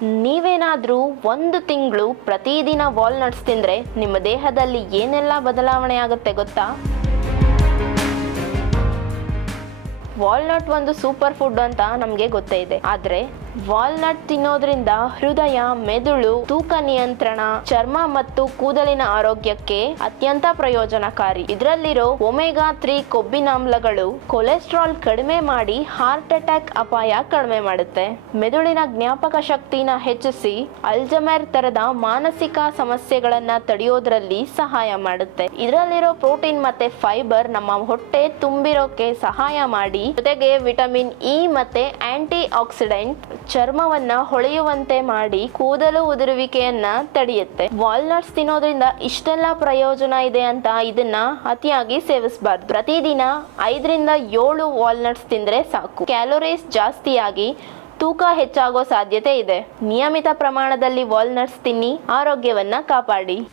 ನೀವೇನಾದ್ರೂ ಒಂದು ತಿಂಗಳು ಪ್ರತಿದಿನ ವಾಲ್ನಟ್ಸ್ ತಿಂದರೆ ನಿಮ್ಮ ದೇಹದಲ್ಲಿ ಏನೆಲ್ಲ ಬದಲಾವಣೆ ಆಗುತ್ತೆ ಗೊತ್ತಾ? ವಾಲ್ನಟ್ ಒಂದು ಸೂಪರ್ ಫುಡ್ ಅಂತ ನಮಗೆ ಗೊತ್ತೇ ಇದೆ. ಆದ್ರೆ ವಾಲ್ನಟ್ ತಿನ್ನೋದ್ರಿಂದ ಹೃದಯ, ಮೆದುಳು, ತೂಕ ನಿಯಂತ್ರಣ, ಚರ್ಮ ಮತ್ತು ಕೂದಲಿನ ಆರೋಗ್ಯಕ್ಕೆ ಅತ್ಯಂತ ಪ್ರಯೋಜನಕಾರಿ. ಇದರಲ್ಲಿರೋ ಒಮೆಗಾ ತ್ರೀ ಕೊಬ್ಬಿನಾಮ್ಲಗಳು ಕೊಲೆಸ್ಟ್ರಾಲ್ ಕಡಿಮೆ ಮಾಡಿ ಹಾರ್ಟ್ ಅಟ್ಯಾಕ್ ಅಪಾಯ ಕಡಿಮೆ ಮಾಡುತ್ತೆ. ಮೆದುಳಿನ ಜ್ಞಾಪಕ ಶಕ್ತಿನ ಹೆಚ್ಚಿಸಿ ಅಲ್ಜಮೈರ್ ತರದ ಮಾನಸಿಕ ಸಮಸ್ಯೆಗಳನ್ನ ತಡೆಯೋದ್ರಲ್ಲಿ ಸಹಾಯ ಮಾಡುತ್ತೆ. ಇದರಲ್ಲಿರೋ ಪ್ರೋಟೀನ್ ಮತ್ತೆ ಫೈಬರ್ ನಮ್ಮ ಹೊಟ್ಟೆ ತುಂಬಿರೋಕೆ ಸಹಾಯ ಮಾಡಿ. ಜೊತೆಗೆ ವಿಟಮಿನ್ ಇ ಮತ್ತೆ ಆಂಟಿ ಆಕ್ಸಿಡೆಂಟ್ ಚರ್ಮವನ್ನ ಹೊಳೆಯುವಂತೆ ಮಾಡಿ ಕೂದಲು ಉದುರುವಿಕೆಯನ್ನ ತಡೆಯುತ್ತೆ. ವಾಲ್ನಟ್ಸ್ ತಿನ್ನೋದ್ರಿಂದ ಇಷ್ಟೆಲ್ಲ ಪ್ರಯೋಜನ ಇದೆ ಅಂತ ಇದನ್ನ ಅತಿಯಾಗಿ ಸೇವಿಸಬಾರ್ದು. ಪ್ರತಿದಿನ ಐದರಿಂದ ಏಳು ವಾಲ್ನಟ್ಸ್ ತಿಂದ್ರೆ ಸಾಕು. ಕ್ಯಾಲೋರೀಸ್ ಜಾಸ್ತಿಯಾಗಿ ತೂಕ ಹೆಚ್ಚಾಗೋ ಸಾಧ್ಯತೆ ಇದೆ. ನಿಯಮಿತ ಪ್ರಮಾಣದಲ್ಲಿ ವಾಲ್ನಟ್ಸ್ ತಿನ್ನಿ, ಆರೋಗ್ಯವನ್ನ ಕಾಪಾಡಿ.